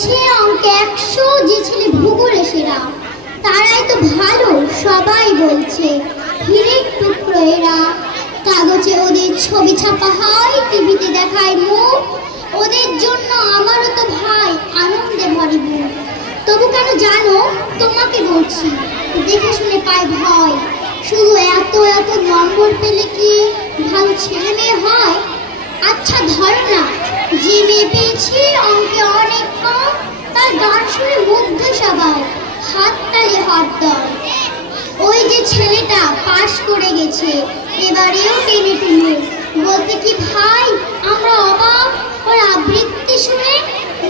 পেয়েছে অঙ্কে 100, যে ছেলে ভূগোলে সেরা। তারাই তো ভালো, সবাই বলছে। হিরের টুকরো এরা। কাগজে ওদের ছবি ছাপা হয়, টিভিতে দেখায় মুখ। ওদের জন্য আমারও তো ভাই আনন্দে ভরে বুক। তবু কেন জানো, তোমাকে বলছি, দেখে শুনে পায় ভয়। শুধু এত এত নম্বর পেলে কি ভালো ছেলে মেয়ে হয়? আচ্ছা ধরো না, যে মেয়ে পেয়েছে অঙ্কে অনেক কম, তার গান শুনে মুগ্ধ সবাই, হাততালি হরদম। ওই যে ছেলেটা পাশ করে গেছে, এবারেও টেনে টুনে, বলতে কি ভাই আমরা অবাক। ওর আবৃত্তি শুনে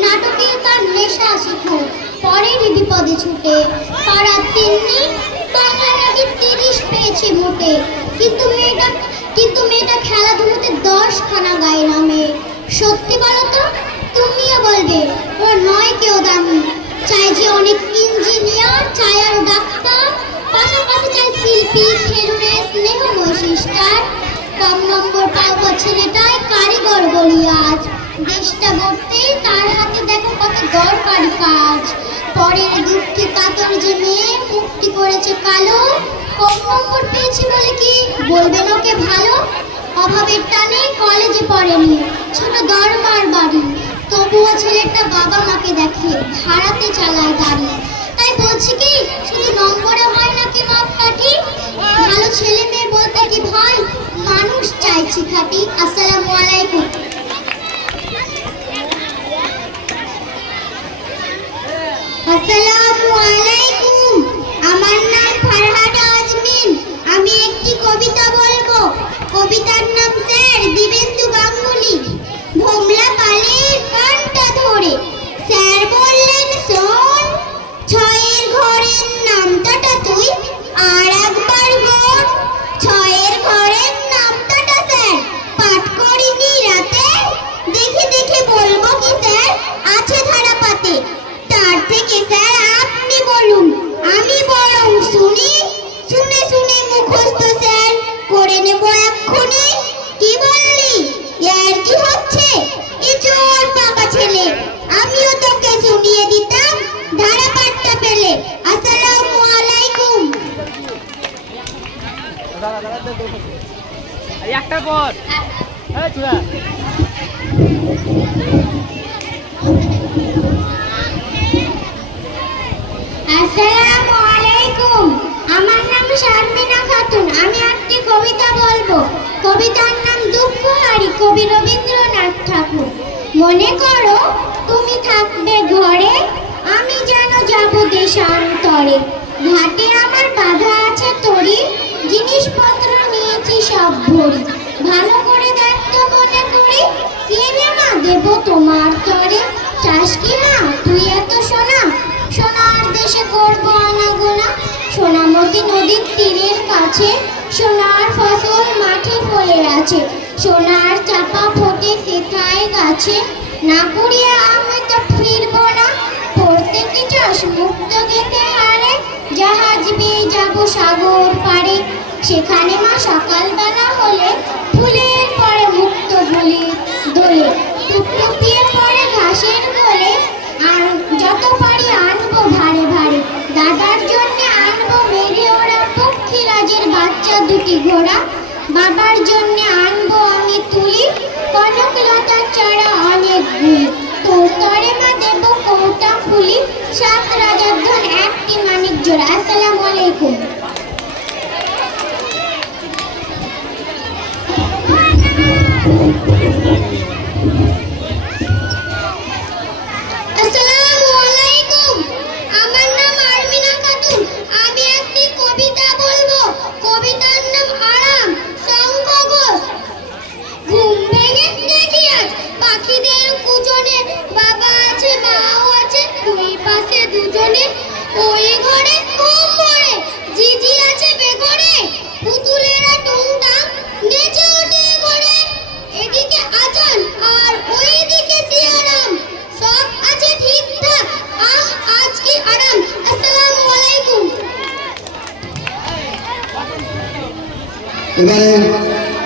নাটকে তার নেশা শিখো, পরের বিপদে ছুটে। পাড়ার তিন্নি বাংলা নাকি 30 পেয়েছে মোটে, কিন্তু মেয়েটা খেলাধুলোতে 10খানা গায়ে নামে। সত্যি বলো তো, তুমিও বলবে ওর নয় কেউ দামি। চাই যে অনেক ইঞ্জিনিয়ার, চাই আর ডাক্তার, পাশাপাশি চাই শিল্পী, খেলুড়ে, স্নেহময় সিস্টার। কম নম্বর পাওয়া ছেলেটাই কারিগর বলি আজ। দেশটা গড়তে তার হাতে দেখো কত দরকারি কাজ। পরের দুঃখে কাতর যে মেয়ে মুক্তি করেছে কালো। কম নম্বর পেয়েছি বলে কি বলবেন ওকে ভালো? অভাবের টানে কলেজে পড়েনি, ছোট দরমার বাড়ি, তবুও ছেলেটা বাবা মাকে দেখে, ভাড়াতে চালায় গাড়ি। তাই বলছি কি শুধু নম্বরে হয় নাকি মাপকাঠি? ভালো ছেলে মেয়ে বলতে কি ভাই মানুষ চাইছি খাঁটি। আসসালামু আলাইকুম। আসসালামু আলাইকুম, আমার নাম ফারহাদ আজমিন। আমি একটি কবিতা বলবো। কবিতার নাম স্যার দিবেন্দু গাঙ্গুলি। ভোমলা কালের কানটা ধরে স্যার বললেন শোন, 6-এর ঘরের নামটাটা তুই আর একবার বল। 6-এর ঘরের নামটাটা স্যার পাঠ করিনি রাতে, দেখে দেখে বলবো কি স্যার আছে ধারা পাতে। তার থেকে স্যার আপনি বলুন, আমি বরং শুনি। শুনে শুনে মুখস্থ স্যার করে নেব এক্ষুনি। কি বললি, এর কি হচ্ছে? এ চোর পাকা ছেলে, আমিও তোকে শুনিয়ে দিতাম ধারা পাঠটা পেলে। আসসালামু আলাইকুম। একটা পর আসসালামু আলাইকুম, আমার নাম শারমিনা খাতুন। আমি একটি কবিতা বলবো। কবিতার নাম দুঃখহারি, কবি রবীন্দ্রনাথ ঠাকুর। মনে করো তুমি থাকবে ঘরে, আমি যেন যাব দেশান্তরে। ঘাটে আমার বাধা আছে তরি, জিনিসপত্র নিয়েছি সব ভরি। ভালো করে দেখতো মনে করি, কিনে মা দেব তোমার তরে। চাস কি না তুই এত সোনা, সোনার দেশে করবো আনাগোনা। সোনামতি নদীর তীরের কাছে সোনার ফসল মাঠে ফলে আছে। সোনার চাপা ফোটে সেথায় গাছে, না কুড়িয়ে আমি তো ফিরবো না। পড়তে কি চাস মুক্ত গেতে হারে, জাহাজ বেয়ে যাবো সাগর পারে। সেখানে মা সকালবেলা হলে ফুলের পরে মুক্ত বলি দোলে। টুকটুকিয়ে পড়ে ঘাসের গোলে, আর যত পারি আনবো ভারে ভারে। দাদার জন্য আনবো মেরে ওরা পক্ষীরাজের বাচ্চা দুটি ঘোড়া। বাবার জন্য আনবো আমি তুলি, কনক লতার চারা অনেক গুলি। তোর তরে মা দেব কৌটা ফুলি, 7 রাজার ধন 1টি মানিক জোড়া। আসসালামু আলাইকুম। আসসালামু আলাইকুম, আমার নাম আরমিনা খাতুন। আমি একটি কবিতা বলবো। কবিতার নাম আরাম, শঙ্খ ঘোষ। ঘুম ভেঙে দেখি আজ পাখিদের কুজনে, বাবা আছে মাও আছে দুই পাশে দুজনে। ওই ঘরে ঘুম ভরে জিজি আছে বেঘরে, পুতুলেরা টুংটাং নেচে ওঠে ঘরে। এদিকে আজান আর ওইদিকে সিয়ারাম, সব আছে ঠিকঠাক, আহ আজ কি আরাম। আসসালামু আলাইকুম। এবারে